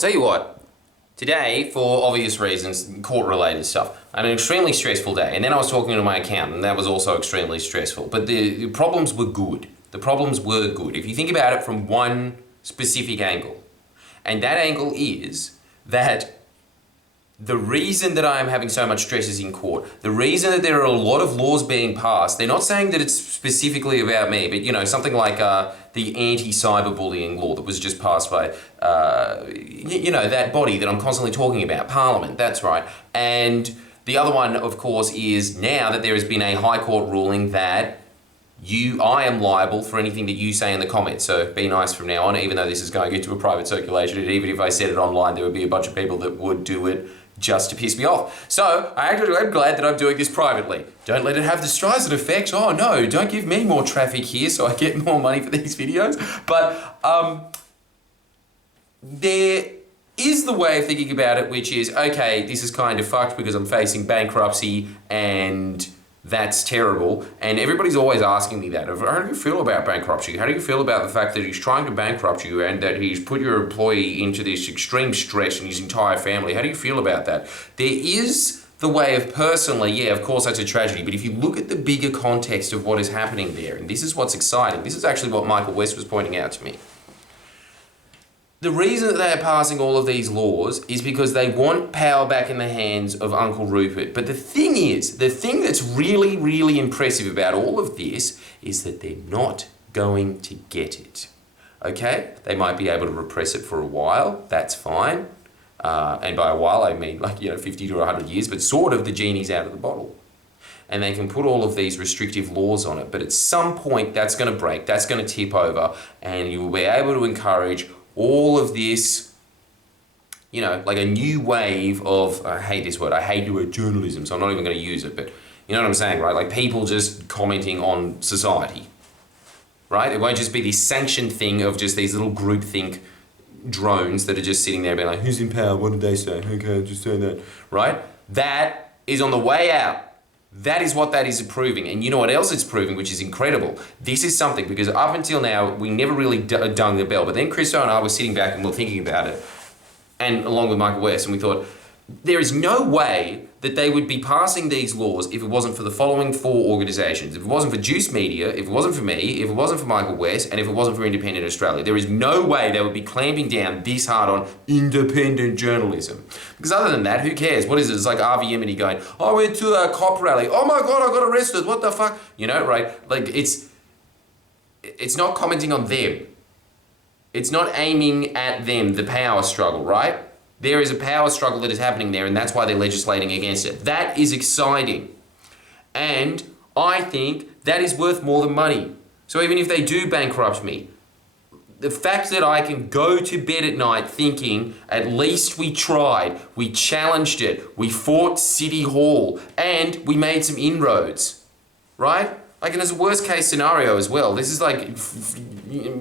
I'll tell you what, today, for obvious reasons, court-related stuff, I had an extremely stressful day, and then I was talking to my accountant, and that was also extremely stressful. But the problems were good. The problems were good. If you think about it from one specific angle, and that angle is that the reason that I am having so much stress is in court. The reason that there are a lot of laws being passed, they're not saying that it's specifically about me, but you know, something like the anti-cyberbullying law that was just passed by, that body that I'm constantly talking about, Parliament, that's right. And the other one, of course, is now that there has been a High Court ruling that I am liable for anything that you say in the comments, so be nice from now on, even though this is going into a private circulation, and even if I said it online, there would be a bunch of people that would do it just to piss me off. So, I'm glad that I'm doing this privately. Don't let it have the Streisand effect. Oh no, don't give me more traffic here so I get more money for these videos. But, there is the way of thinking about it, which is, okay, this is kind of fucked because I'm facing bankruptcy and that's terrible. And everybody's always asking me that. How do you feel about bankruptcy? How do you feel about the fact that he's trying to bankrupt you and that he's put your employee into this extreme stress and his entire family? How do you feel about that? There is the way of personally, yeah, of course that's a tragedy, but if you look at the bigger context of what is happening there, and this is what's exciting, this is actually what Michael West was pointing out to me. The reason that they are passing all of these laws is because they want power back in the hands of Uncle Rupert. But the thing is, the thing that's really, really impressive about all of this is that they're not going to get it. Okay? They might be able to repress it for a while, that's fine. And by a while I mean 50 to 100 years, but sort of the genie's out of the bottle. And they can put all of these restrictive laws on it, but at some point that's going to break, that's going to tip over, and you will be able to encourage all of this, like a new wave of, I hate this word, I hate the word journalism, so I'm not even going to use it, but you know what I'm saying, right? Like people just commenting on society, right? It won't just be this sanctioned thing of just these little groupthink drones that are just sitting there being like, who's in power, what did they say? Okay, just say that, right? That is on the way out. That is what that is proving. And you know what else it's proving, which is incredible? This is something, because up until now, we never really dung the bell. But then Christo and I were sitting back and we were thinking about it, and along with Michael West, and we thought, there is no way that they would be passing these laws if it wasn't for the following four organisations. If it wasn't for Juice Media, if it wasn't for me, if it wasn't for Michael West, and if it wasn't for Independent Australia. There is no way they would be clamping down this hard on independent journalism. Because other than that, who cares? What is it? It's like Avi Yemeni going, I went to a cop rally. Oh my God, I got arrested. What the fuck? Right? Like, it's not commenting on them. It's not aiming at them, the power struggle, right? There is a power struggle that is happening there, and that's why they're legislating against it. That is exciting. And I think that is worth more than money. So even if they do bankrupt me, the fact that I can go to bed at night thinking, at least we tried, we challenged it, we fought City Hall, and we made some inroads, right? Like, and there's a worst case scenario as well. This is like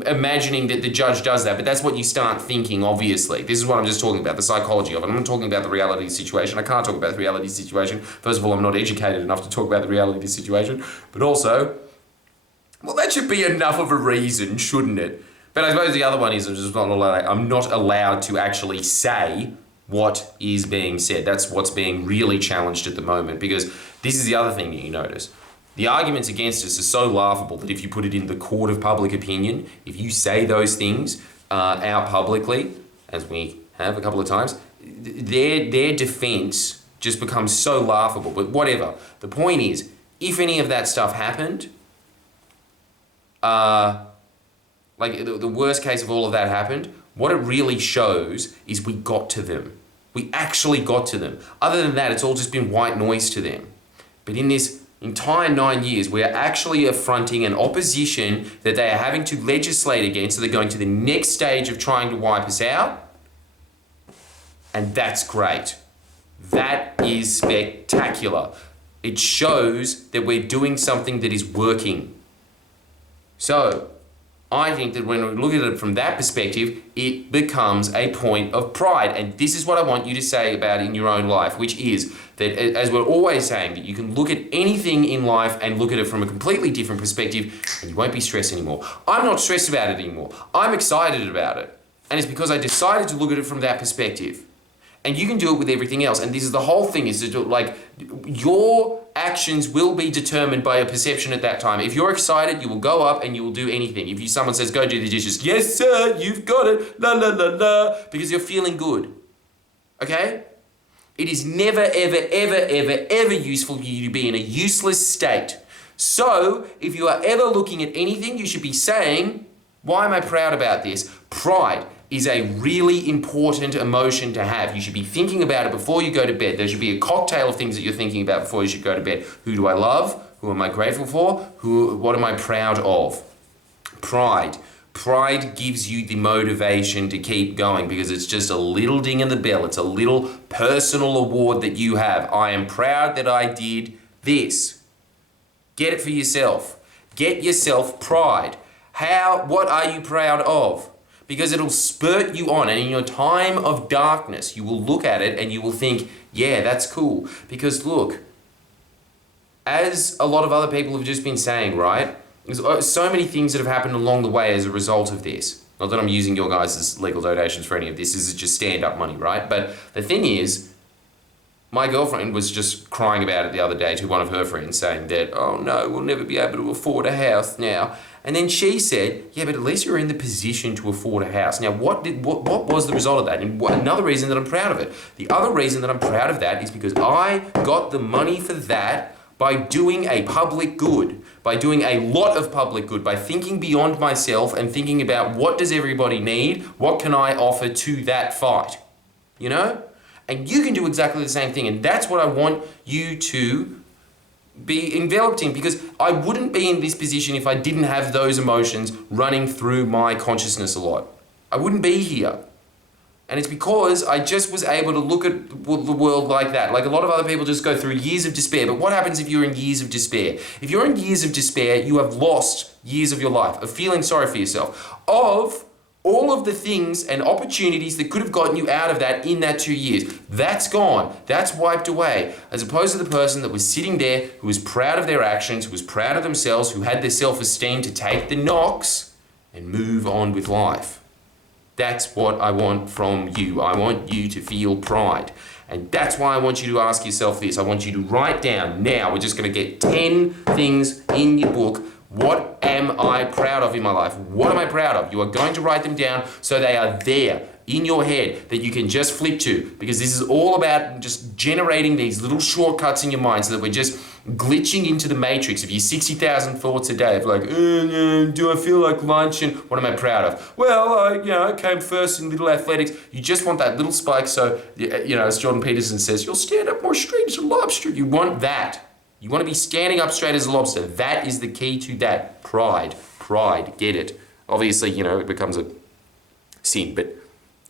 imagining that the judge does that, but that's what you start thinking, obviously. This is what I'm just talking about, the psychology of it. I'm not talking about the reality of the situation. I can't talk about the reality of the situation. First of all, I'm not educated enough to talk about the reality of the situation. But also, well, that should be enough of a reason, shouldn't it? But I suppose the other one is I'm not allowed to actually say what is being said. That's what's being really challenged at the moment, because this is the other thing that you notice. The arguments against us are so laughable that if you put it in the court of public opinion, if you say those things out publicly, as we have a couple of times, their defense just becomes so laughable. But whatever. The point is, if any of that stuff happened, like the worst case of all of that happened, what it really shows is we got to them. We actually got to them. Other than that, it's all just been white noise to them. But in this entire 9 years, we are actually affronting an opposition that they are having to legislate against, so they're going to the next stage of trying to wipe us out. And that's great. That is spectacular. It shows that we're doing something that is working. So, I think that when we look at it from that perspective, it becomes a point of pride. And this is what I want you to say about in your own life, which is that, as we're always saying, that you can look at anything in life and look at it from a completely different perspective, and you won't be stressed anymore. I'm not stressed about it anymore. I'm excited about it. And it's because I decided to look at it from that perspective. And you can do it with everything else. And this is the whole thing, is to do, like, your actions will be determined by your perception at that time. If you're excited, you will go up and you will do anything. If someone says, go do the dishes, yes sir, you've got it, la la la la, because you're feeling good. Okay? It is never, ever, ever, ever, ever useful for you to be in a useless state. So, if you are ever looking at anything, you should be saying, why am I proud about this? Pride is a really important emotion to have. You should be thinking about it before you go to bed. There should be a cocktail of things that you're thinking about before you should go to bed. Who do I love? Who am I grateful for? What am I proud of? Pride. Pride gives you the motivation to keep going because it's just a little ding in the bell. It's a little personal award that you have. I am proud that I did this. Get it for yourself. Get yourself pride. What are you proud of? Because it'll spurt you on, and in your time of darkness, you will look at it and you will think, yeah, that's cool. Because look, as a lot of other people have just been saying, right? There's so many things that have happened along the way as a result of this. Not that I'm using your guys' legal donations for any of this. This is just stand-up money, right? But the thing is, my girlfriend was just crying about it the other day to one of her friends, saying that, oh no, we'll never be able to afford a house now. And then she said, yeah, but at least you're in the position to afford a house. Now, what was the result of that? And another reason that I'm proud of it. The other reason that I'm proud of that is because I got the money for that by doing a public good, by doing a lot of public good, by thinking beyond myself and thinking about what does everybody need, what can I offer to that fight, you know? And you can do exactly the same thing, and that's what I want you to be enveloped in, because I wouldn't be in this position if I didn't have those emotions running through my consciousness a lot. I wouldn't be here. And it's because I just was able to look at the world like that. Like a lot of other people just go through years of despair. But what happens if you're in years of despair? If you're in years of despair, you have lost years of your life, of feeling sorry for yourself, of all of the things and opportunities that could have gotten you out of that in that 2 years. That's gone. That's wiped away. As opposed to the person that was sitting there, who was proud of their actions, who was proud of themselves, who had their self-esteem to take the knocks and move on with life. That's what I want from you. I want you to feel pride. And that's why I want you to ask yourself this. I want you to write down now. We're just going to get 10 things in your book. What am I proud of in my life? What am I proud of? You are going to write them down so they are there in your head that you can just flip to, because this is all about just generating these little shortcuts in your mind so that we're just glitching into the matrix of your 60,000 thoughts a day of like, do I feel like lunch and what am I proud of? Well, I came first in little athletics. You just want that little spike so, as Jordan Peterson says, you'll stand up more straight as a lobster. You want that. You want to be standing up straight as a lobster. That is the key to that. Pride. Get it. Obviously, it becomes a sin, but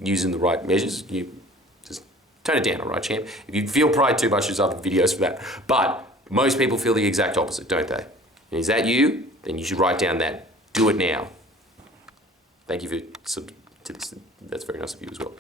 using the right measures, you just tone it down, all right, champ? If you feel pride too much, there's other videos for that. But most people feel the exact opposite, don't they? And is that you? Then you should write down that. Do it now. Thank you for to this. That's very nice of you as well.